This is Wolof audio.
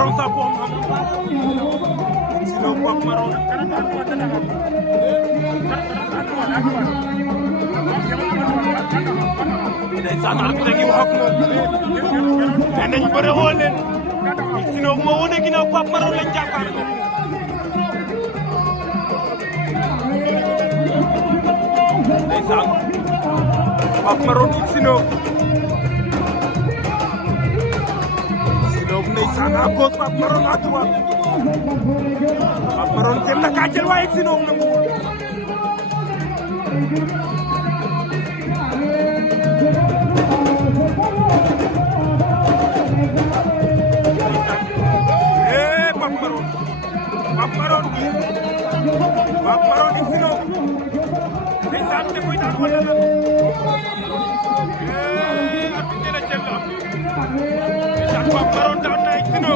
Maron sa boom sino Pape Maron ndeysaan arbitre gi wax ak moom nee nañ bëre woo leen sino moo wone ginnaaw Pape Maron lañ jàkkaarloo ndeysaan Pape Maron ak sino ndeysaan à gauche Pape Maron à droite Pape Maron jëm na ka jël waaye sino na mu Pape Maron ak sino ndeysaan te koy daan wala la arbitre la jël la ndeysaan Pape Maron daan na ak sino